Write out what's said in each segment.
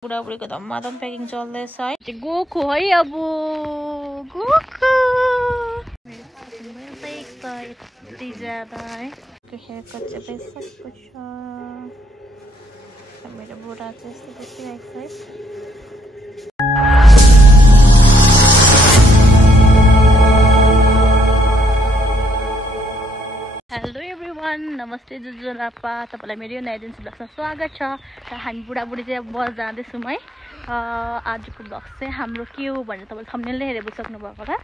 बुढाबुढीको धम्माधम प्याकिङ चल्दैछ है। गएको है अब गएको यति ज्यादा है। हेयर कट चाहिँ भइसकेको छ। मेरो बुढा चाहिँ यस्तो देखिरहेको है। हेलो एभ्रिवान, नमस्ते जुजुलापा। तपाईँलाई मेरो यो नयाँ एजेन्सी ब्लग्समा स्वागत छ। र हामी बुढाबुढी चाहिँ बजार जाँदैछौँ है। आजको ब्लग चाहिँ हाम्रो के हो भनेर तपाईँले थम्बनेलले हेरेर बुझिसक्नु भएको होला।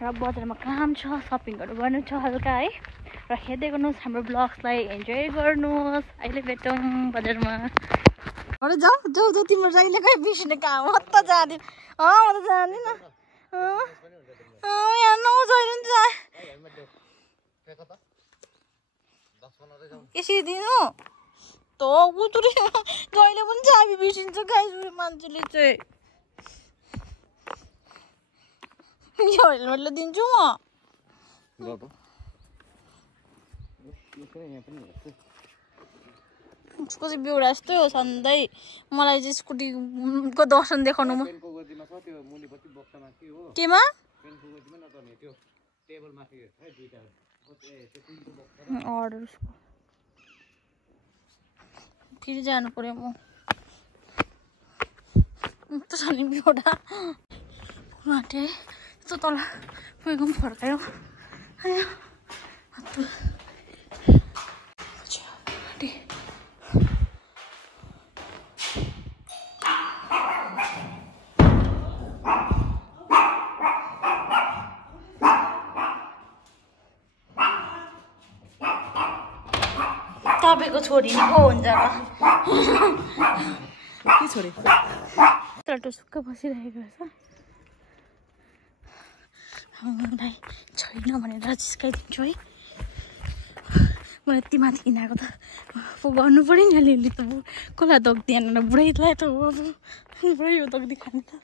र बजारमा काम छ, सपिङहरू गर्नु छ हल्का है। र हेर्दै गर्नुहोस् हाम्रो ब्लग्सलाई, इन्जोय गर्नुहोस्। अहिले भेटौँ बजारमा। अरे जाऊ जाऊ जाऊ, तिम्रो जहिले कहीँ बिर्सिने काम हो त। जाने म त जाँदिन। यहाँ नौ जहिले पनि जा यसरी दिनु त उतुरी जहिले पनि चाबी बिर्सिन्छ गाइस मान्छेले चाहिँ। यो हेलमेटले दिन्छु म। उसको चाहिँ बेहोरा यस्तै हो सधैँ। मलाई चाहिँ स्कुटीको दर्शन देखाउनुमा केमा अर्डर फेरि जानु पर्यो म। त छ नि बेहोरा आँटे यस्तो तल पुगेको पनि फर्कायो। तपाईँको छोरी को हुन्छ र? के छोरी टुसुक्क बसिरहेको छ। भाइ छैन भनेर जिस्काइदिन्छु है। मलाई यति माथि किनाएको त गर्नु पऱ्यो नि। अलिअलि त कसलाई दग्दिएन र बुढाइलाई त हो। बुढाइ हो दग्दी खाने त।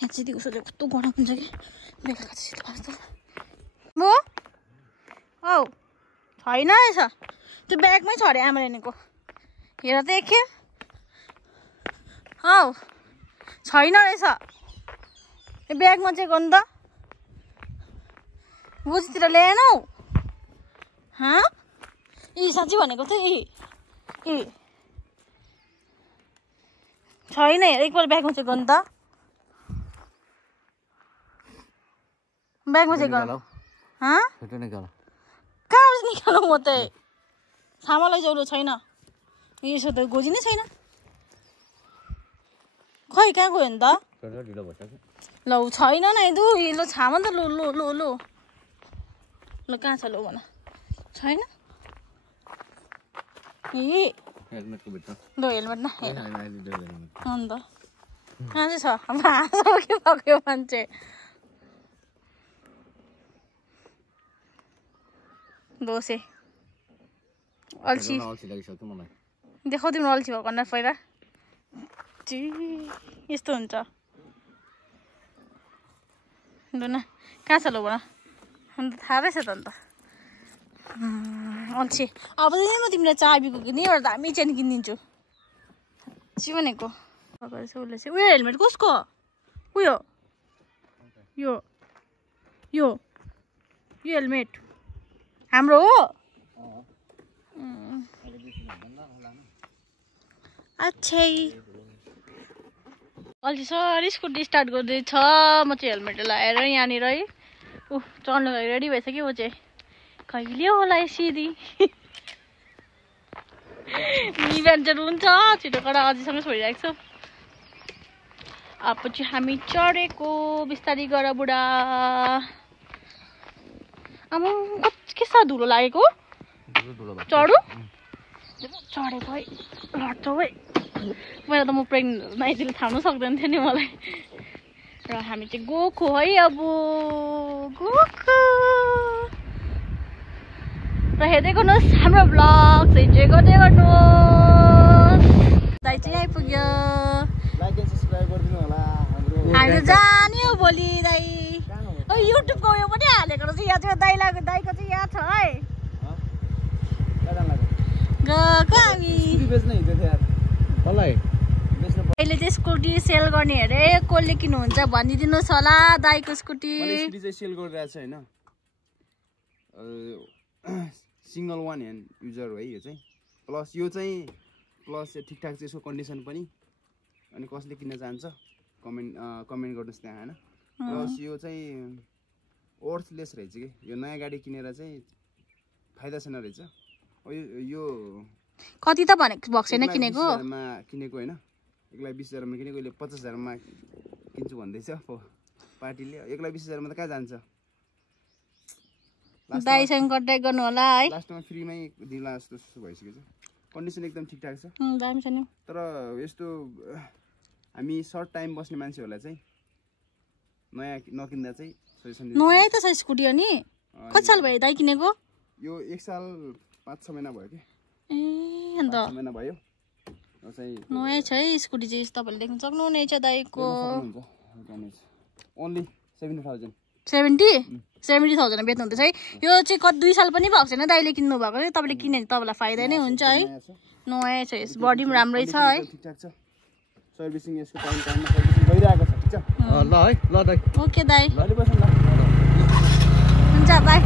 यहाँ चाहिँ दिउँसो कस्तो गरम हुन्छ कि बेलुका चाहिँ शीतल लाग्छ। म औ छैन रहेछ त्यो ब्यागमै छ अरे आमाले ल्याएको। हेर त एकखेप। औ छैन रहेछ यो ब्यागमा चाहिँ गर्नु त। बुझतिर ल्याएन हौ। यी साँच्ची भनेको त यी छैन। हेर एकपल्ट ब्यागमा चाहिँ गर्नु त। ब्यागमा चाहिँ गर्नु। कहाँ निकालौँ म त? छामालाई जौलो छैन। यसो त गोजी नै छैन। खै कहाँ गयो नि त? ल छैन नै दु। ल छामा त लो लो लो लो ल कहाँ छ लो भन। छैन ल हेलमेट न अन्त कहाँ चाहिँ छ? हाँसो के भएको मान्छे दोसे अल्छी देखाउ। तिम्रो अल्छी भएको न पहिला यस्तो हुन्छ। लु न कहाँ छ लो भन। अन्त थाहा रहेछ त अन्त अल्छी। अब चाहिँ म तिमीलाई चाबीको किने एउटा दामी चेन किनिदिन्छु। साँच्ची भनेको। उसले चाहिँ उयो हेलमेट कसको? उयो यो यो यो हेलमेट हाम्रो हो। अच्छा अल्छी सरी स्कुटी स्टार्ट गर्दैछ। म चाहिँ हेलमेट लगाएर यहाँनिर है चढ्नु लागि रेडी भइसक्यो। ऊ चाहिँ कहिले होला यसरी बिहान चाहिँ हुन्छ छिटो कडा अझैसँग छोडिरहेको छ। अब चाहिँ हामी चढेको बिस्तारी गर बुढा। अब के साह्रो धुलो लागेको चढु चढेको है लड्छौ है। मैले त म प्रेग्नेन्ट माइतीले थाहा सक्दैन थियो नि मलाई। र हामी चाहिँ गएको है अब गएको। र हेर्दै गर्नुहोस् हाम्रो ब्लग चाहिँ इन्जोय गर्दै गर्नुहोस्। दाइ चाहिँ आइपुग्यो। हामी त जाने हो भोलि दाइ। युट्युबको उयो पनि हालेको रहेछ यहाँ चाहिँ दाइको चाहिँ यहाँ छ है। गएको नि बेच्न हिँड्दै थियो यार तँलाई अहिले चाहिँ स्कुटी सेल गर्ने अरे कसले किन्नुहुन्छ भनिदिनुहोस् होला दाइको स्कुटी मैले स्कुटी चाहिँ सेल गरिरहेको छ हैन सिंगल वान ह्यान्ड युजर हो है यो चाहिँ प्लस ठिकठाक छ यसको कन्डिसन पनि अनि कसले किन्न चाहन्छ कमेन्ट गर्नुहोस् त्यहाँ हैन प्लस यो चाहिँ वर्थलेस रहेछ कि यो नयाँ गाडी किनेर चाहिँ फाइदा छैन रहेछ यो कति त भएको छैन किनेको हैन 1,20,000 मा किनेको अहिले 50,000 मा किन्छु भन्दैछ पार्टीले 1,20,000 मा त कहाँ जान्छ दाइसँग कन्ट्याक्ट गर्नु होला है लास्टमा फ्रीमै दिला जस्तो भइसक्यो छ कन्डिसन एकदम ठिकठाक छ दामी छ नि तर यस्तो हामी सर्ट टाइम बस्ने मान्छेहरूलाई चाहिँ नयाँ नकिन्दा चाहिँ सजेसन नयाँ त छ स्कुटी अनि कति साल भयो दाइ किनेको यो 1 साल 5-6 महिना भयो के ए अन्त 5 महिना भयो नयाँ छ है स्कुटी चाहिँ तपाईले देख्न सक्नुहुनेछ दाइको ओन्ली 70,000 70,000 बेच्नु हुँदैछ है यो चाहिँ कति 2 साल पनि भएको छैन दाइले किन्नु भएको चाहिँ तपाईले किन्यो भने तपाईलाई फाइदा नै हुन्छ है नयाँ छ यस बडी पनि राम्रै छ है ठिकठाक छ सर्भिसिङ यसको टाइममा सर्भिसिङ भइरहेको छ ठीक छ ल है ल दाइ ओके दाइ ल बस्नु ल हुन्छ बाइ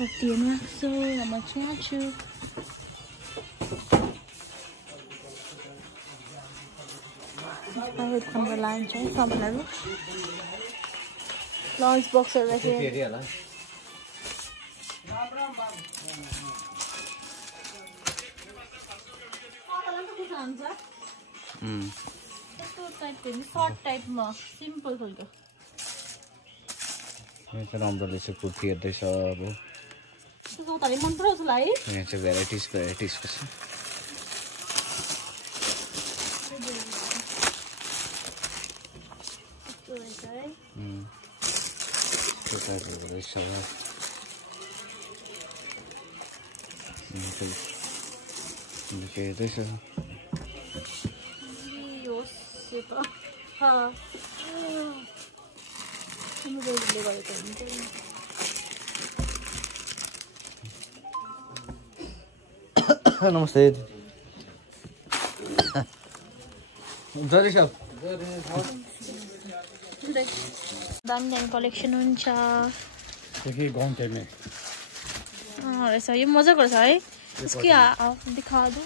कति लाग्छ म छु खम्बा लान्छ सबैहरू लन्च बक्सहरू राखेँ यस्तो टाइपको सर्ट टाइपमा सिम्पल खालको राम्रो रहेछ कुर्ती हेर्दैछ अब तपाईँले मन पराउँछ होला है यहाँ चाहिँ भेराइटिजको छ नमस्ते दामी दामी कलेक्सन हुन्छ रहेछ यो मजाको रहेछ है यसको देखा दो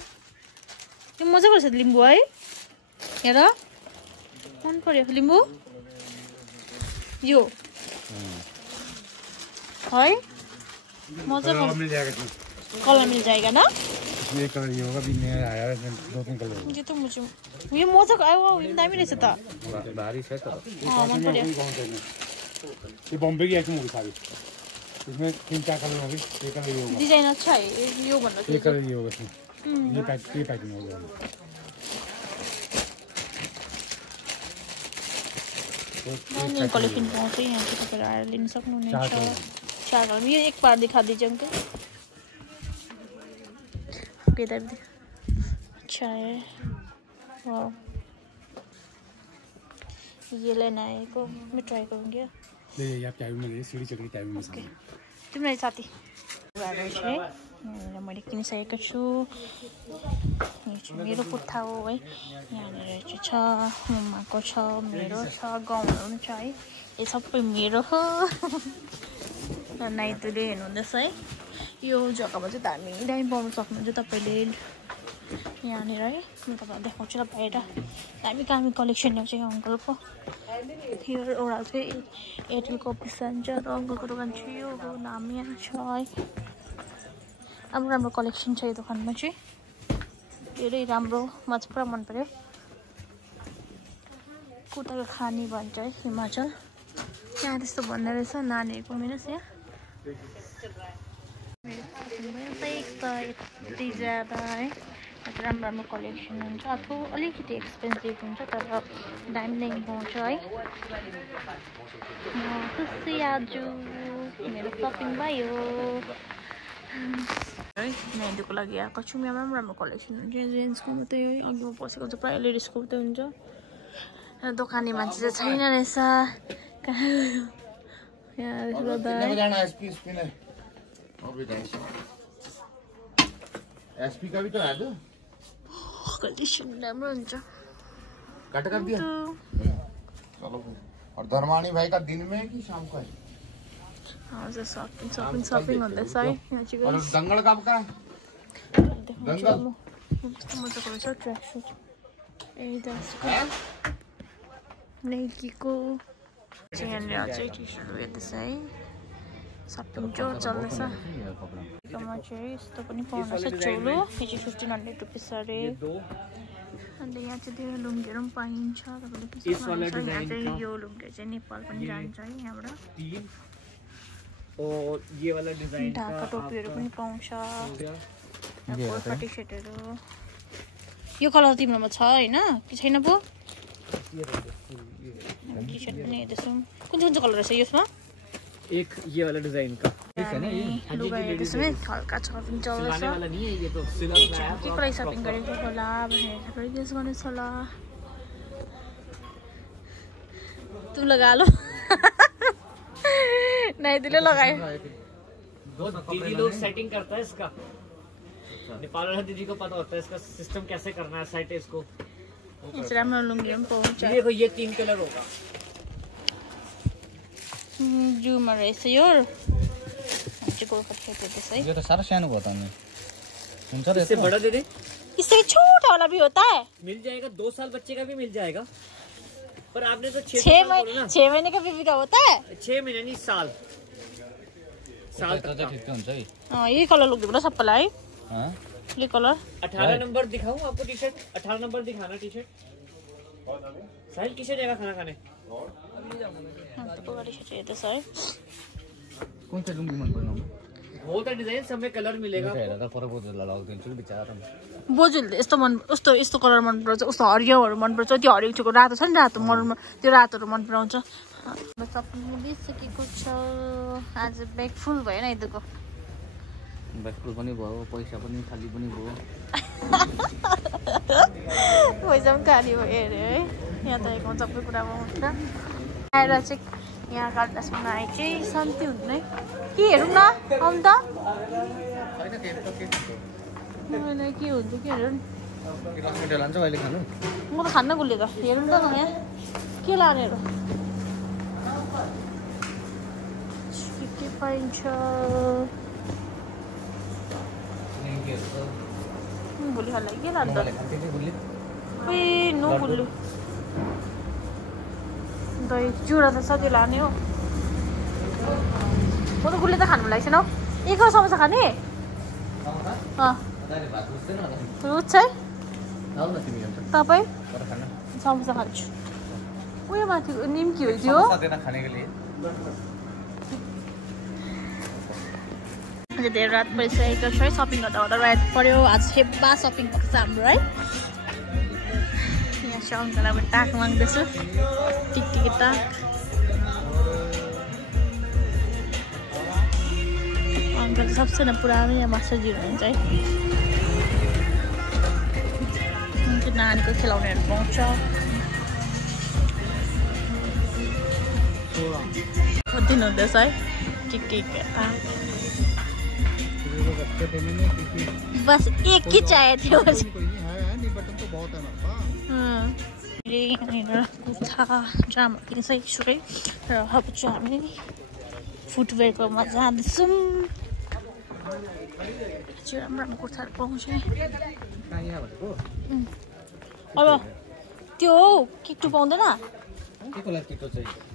यो मजाको रहेछ लिम्बू है हेर मन पर्यो लिम्बू यो है मजाको कलर मिल जाएगा ना ये कलर ये होगा भी नया आया है 2-3 कलर ये तो मुझे ये मजाको आयो यो दामी रहेछ त भारी छ त मन पर्यो ये बॉम्बे की आइटम होगी सारी इसमें 3-4 कलर होंगे ये कलर ये होगा डिजाइन अच्छा है यो भन्दा ये कलर ये होगा इसमें ये पैकिंग होगा नयाँ कलेक्सन पाउँछ यहाँ चाहिँ तपाईहरु आएर लिन सक्नुहुनेछ 4 कलर ये एक बार दिखा दीजिए अंकल इधर अच्छा है वाह ये लेना है को मैं ट्राई करूँगी ले ये आप टाइम में ले सीढ़ी चढ़ी टाइम में तिम्रो साथी मैले किनिसकेको छु मेरो पुत्था हो है यहाँनिर चाहिँ छ मम्माको छ मेरो छ गाउँहरू पनि छ है यो सबै मेरो हो नाइटुले हेर्नुहुँदैछ है यो जग्गामा चाहिँ दामी दामी पाउनु सक्नुहुन्छ तपाईँले यहाँनिर है म तपाईँलाई देखाउँछु ल बाहिर दामी दामी कलेक्सन हो चाहिँ अङ्कलको यो एउटा चाहिँ एयरटेलको अफिस जान्छ र अङ्कलको दोकान चाहिँ यो हो नाम यहाँ छ है राम्रो राम्रो कलेक्सन छ यो दोकानमा चाहिँ धेरै राम्रो मलाई चाहिँ पुरा मन पर्यो कुर्ताको खानी भन्छ है हिमाचल यहाँ त्यस्तो भन्ने रहेछ नानीहरूको मिनोस् यहाँ यति ज्यादा है राम्रो राम्रो कलेक्सन हुन्छ अथवा अलिकति एक्सपेन्सिभ हुन्छ तर दामी दामी पाउँछ है म खुसी आज मेरो सपिङ भयो है नानीको लागि आएको छु यहाँ राम्रो राम्रो कलेक्सन हुन्छ जेन्ट्सको मात्रै अघिमा पसेको हुन्छ प्रायः लेडिजको मात्रै हुन्छ दोकाने मान्छे चाहिँ छैन रहेछ यहाँ एसपी का भी तो है तो कन्डिसन राम्रो हुन्छ कट कर दिया चलो और धर्मानी भाई का दिन में है कि शाम को है हजुर सपिङ हुँदैछ है यहाँ चाहिँ और दंगल कब का है दंगल कस्तो मजाको रहेछ ट्र्याक सुट ए दासको नाइकीको यहाँनिर चाहिँ टी सर्टहरू हेर्दैछ है सपिङ जो चल्दैछ कमा चाहिँ यस्तो पनि पाउनुहुन्छ चोलो यो चाहिँ 1500 रुपिस अरे अन्त यहाँ चाहिँ धेरै लुङ्गीहरू पनि पाइन्छ तपाईँले यहाँ चाहिँ यो लुङ्गी चाहिँ नेपाल पनि जान्छ है यहाँबाट और ये वाला डिजाइन ढाका टोपीहरू पनि पाउँछ टी सर्टहरू यो कलर तिम्रोमा छ हैन कि छैन पो टी सर्ट पनि हेर्दैछौँ कुन कुन कलर रहेछ यसमा एक ये वाला डिजाइन का लुगा हेर्दैछौँ है हल्का छ पनि चल्दैछ वाला नहीं है ये तो सिलर का है के कुरा सपिङ गरेको होला भनेर थोरै गेस गर्नुहोस् होला तुम लगा लो नहीं दिले लगाए वो दीदी लोग सेटिंग करता है इसका नेपाल वाला दीदी को पता होता है इसका सिस्टम कैसे करना है सेट इसको इस राम्रो लुङ्गी पनि पाउँछ देखो ये 3 कलर होगा जुमा रहेछ यो चाहिँ गोल्फा खेल्दैछ है यो त साह्रो सानो भयो त अनि हुन्छ र इससे बड़ा दे दे इससे छोटा वाला भी होता है मिल जाएगा 2 साल बच्चे का भी मिल जाएगा पर आपने तो 6 महीने का बेबी का होता है 6 महीने नहीं साल साल तक चाहिँ ठिक हुन्छ है यही कलर लुक दिनु सबैलाई ह ये कलर 18 नंबर दिखाऊं आपको टी शर्ट 18 नंबर दिखाना टी शर्ट साहिल किसे जाएगा खाना खाने कुन चाहिँ लुङ्गी मन पर्छ वो तो डिजाइन सब में कलर मिलेगा हेरेर तर बोजूलाई लगाउँदिन्छु नि बिचारा बोजूले यस्तो कलर मन पराउँछ उस्तो हरियोहरू मन पराउँछ त्यो हरियो छेको रातो छ नि रातो मरमा त्यो रातोहरू मन पराउँछ सपिङ बिसकेको छ आज ब्याग फुल भयो न यताको ब्याग फुल पनि भयो पैसा पनि खाली पनि भयो पैसा पनि खाली भयो अरे है यहाँ त एक सबै कुरामा हुन्छ आएर चाहिँ यहाँ कालिदासमा आए चाहिँ शान्ति हुँदैन है के हेरौँ न आउनु त के हुन्छ के हेरौँ लान्छ अहिले खानु म त खान्न गुल्ले त हेरौँ त यहाँ के लाने हेरौँ के पाइन्छ भोलि खाल्ला के लान्छ ए नो गुल्लु दही चिउरा त सधैँ लाने हो म त गुल्ले त खानु लाग्छ न एक समोसा खाने रुच्छ है तपाईँ समोसा खान्छु उयो माथि निम्की हो त्यो आज धेरै रात परिसकेको छ है सपिङ गर्दा गर्दा रात पऱ्यो आज हेब्बा सपिङ भएको छ हाम्रो है यहाँ चाहिँ अङ्कल अब टाक माग्दैछु टिकटिकी टाक अङ्कल सबसे न पुरानो यहाँ मास्टरजी हुनुहुन्छ है नानीको खेलाउनेहरू पाउँछ दिनुहुँदैछ है टिकटिकी टाक बस एक ही चाहिए थे कुर्ता जामा किनिसकेको छु है र अब चाहिँ हामी फुटवेयरकोमा जाँदैछौँ चाहिँ राम्रो राम्रो कुर्ताहरू पाउँछ अब त्यो हौ किक्टु पाउँदैन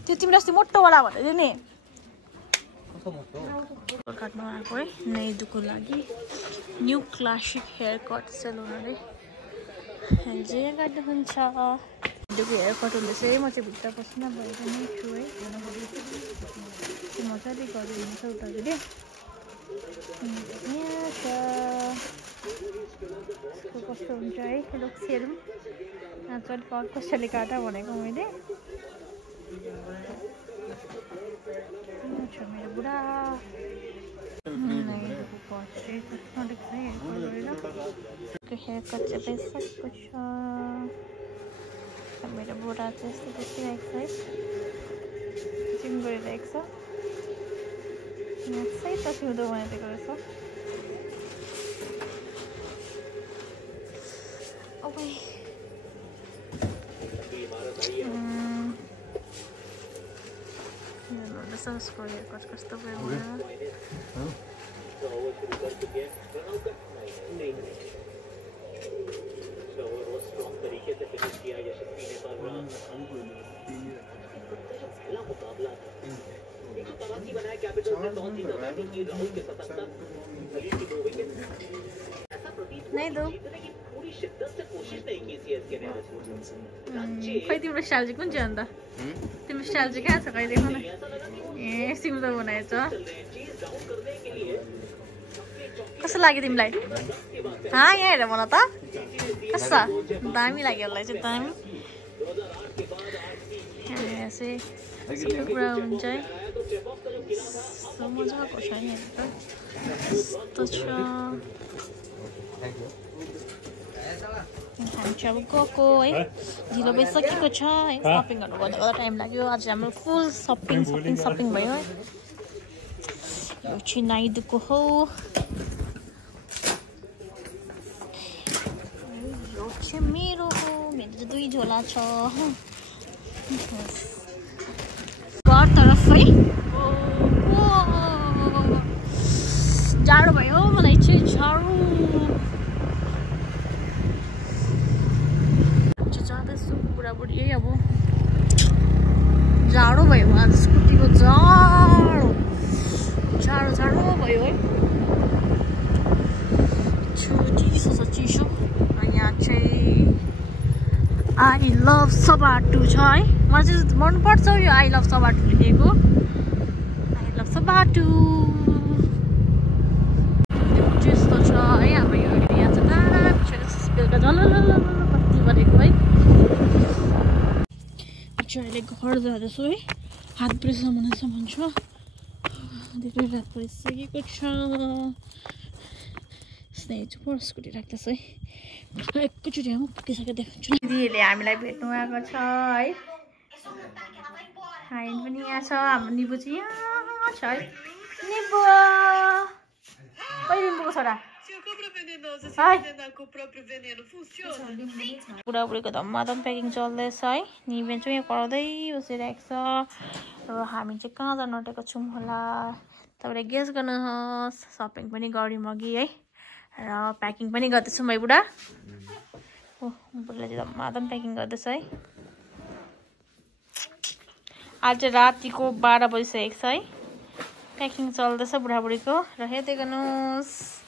त्यो तिम्रो अस्ति मोटोवाला भनेर नि काट्नु आएको है नैदुको लागि new classic haircut salon अरे जे काट्नु हुन्छ नैदुको हेयर कट हुँदैछ है म चाहिँ भित्र पसिना भएको नै छु है मजाले गरिदिन्छ उतातिर यहाँ छ कस्तो हुन्छ है लुक्स हेरौँ आज अलिक कसैले काटा भनेको मैले मेरो बुढा हेयर कट चाहिँ भइसकेको छ मेरो बुढा चाहिँ यस्तो देखिरहेको छ है जिम गरिरहेको छ सही त सिउँदो बनाइदिएको रहेछ उसको हेयरकट कस्तो भयो नहीं दो खै तिम्रो स्टाइल चाहिँ कुन चाहिँ अन्त तिम्रो स्टाइल चाहिँ कहाँ छ खै देखो न ए सिम्पल बनाएछ कस्तो लाग्यो तिमीलाई यहाँ हेर मलाई त कस्तो दामी लाग्यो यसलाई चाहिँ दामी चाहिँ कुरा हुन्छ है मजाको छ नि यस्तो छ हामी चाहिँ अब गएको है ढिलो भइसकेको छ है सपिङहरू गर्दा गर्दा टाइम लाग्यो आज हाम्रो फुल सपिङ भयो है यो चाहिँ नाइदुको हो यो चाहिँ मेरो हो मेरो चाहिँ 2 झोला छ घर तरफ है जाडो भयो मलाई चाहिँ जाडो जाँदैछु बुढाबुढी है अब जाडो भयो आज स्कुटीको जाडो भयो है चिसो छ चिसो र यहाँ चाहिँ आई लभ सबाटु छ है मलाई चाहिँ मनपर्छ यो आई लभ सबाटु लेखेको आई लभ सबाटु त्यस्तो छ है अब यो यहाँ चाहिँ बेलुका झलल बत्ती बलेको है अहिले घर जाँदैछु है हात ब्रेस बनाएसम्म छ धेरै रात परिसकेको छ स्नेह पर स्कुटी राख्दैछ है एकैचोटि म पुगिसकेर देखाउँछु दिदीहरूले हामीलाई भेट्नु आएको छ है हाइन पनि यहाँ छ हाम्रो निबु चाहिँ यहाँ छ है निबु कहिले निबुको छोरा बुढाबुढीको धम्माधम प्याकिङ चल्दैछ है निबेन चाहिँ यहाँ कराउँदै बसिरहेको छ र हामी चाहिँ कहाँ जानु आँटेको छौँ होला तपाईँले गेस गर्नुहोस् सपिङ पनि गऱ्यौँ अघि है र प्याकिङ पनि गर्दैछौँ है बुढा बुढाले चाहिँ धम्माधम प्याकिङ गर्दैछ है आज रातिको 12 बजिसकेको छ है प्याकिङ चल्दैछ बुढाबुढीको र हेर्दै गर्नुहोस्